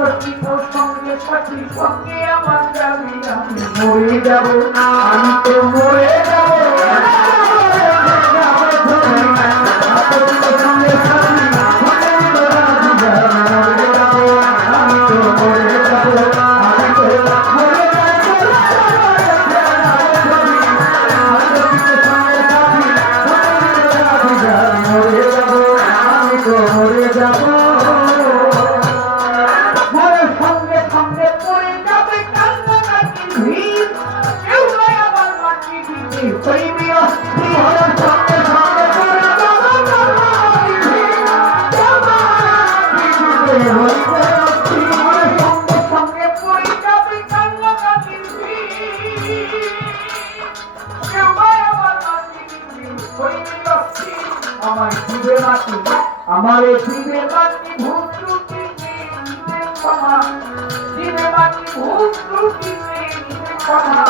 সখী তোর সঙ্গে সাথী সঙ্গে আমার যাবি আমি মরে যাব আমি তো মরে যাব আমার জীবে মাটি ভূত ত্রুটি ক্ষমা জীবে মাটি ভূত ত্রুটি ক্ষমা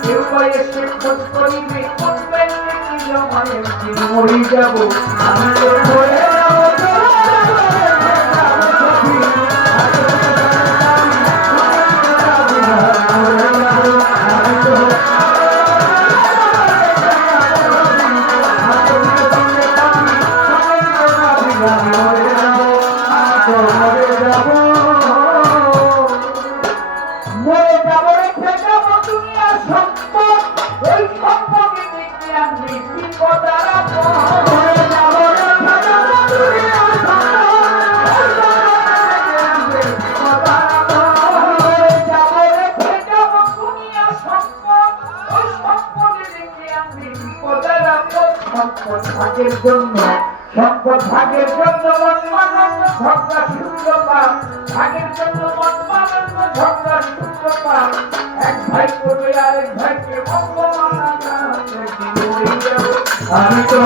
কেউ এসে খোঁজ করিবে করবেন মরি যাব আমি তো মরে ভাগের জন্য সম্পদ ভাগের জন্য মনমানন্দ ঝগড়া সূত্রপা ভাগের জন্য মনমানন্দ ঝগড়া সূত্রপা এক ভাই করে আরেক ভাইকে আমি তো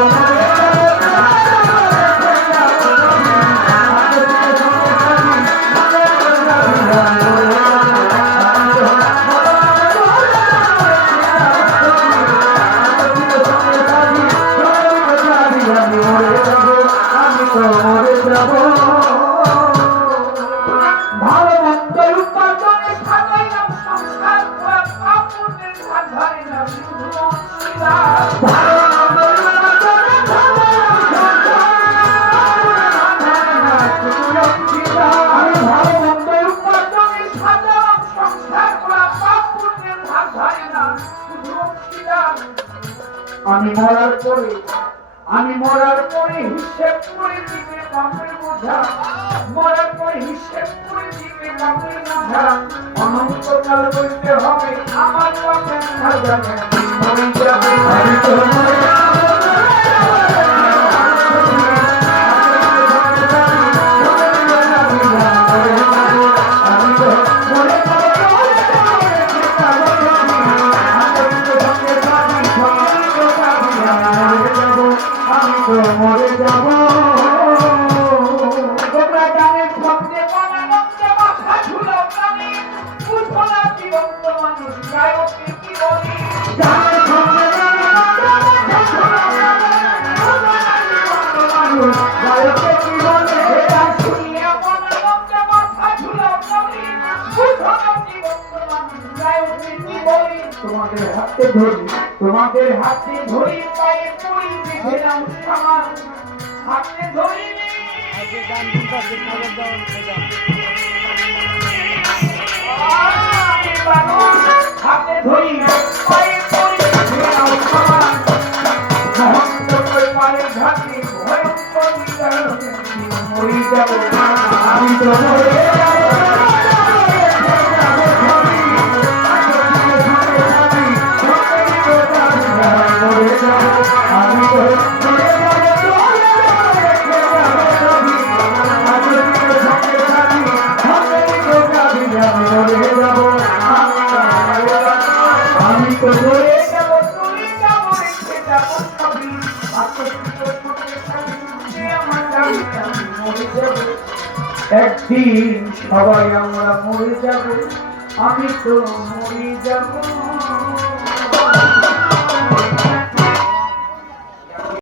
ভালো মন্দ উপার্জনে সাজাইলাম সংসার আপনের ধারে না শুধু আমি মরার পরে হিসেব করে দিবে বাপের বোঝা মরার পরে হিসেব করে দিবে বাপের বোঝা অনন্তকাল বলতে হবে আমার বাপের খাজা মরে যাবে আমি তো মরে যাব তোমরা জানে শব্দে মনানন্দে মাথা ঝুলো প্রাণী বুঝো না জীবন্ত মানুষ গায়কে কি বলি জানে শব্দে মনানন্দে মাথা ঝুলো মানুষ গায়কে কি বলে এটা শুনিয়া মনানন্দে মাথা ঝুলো প্রাণী বুঝো না জীবন্ত মানুষ গায়কে কি বলি তোমাদের হাতে ধরি পায়ে পড়ি দিলাম সমান হাতে ধরি হাতে ধরি পায়ে পড়ি দিলাম সমান ভয়ঙ্কর পায়ে ঘাটে ভয়ঙ্কর মরি যাব আমি তো মরে একদিন সবাই আমরা মরে যাব আমি তো মরে যাব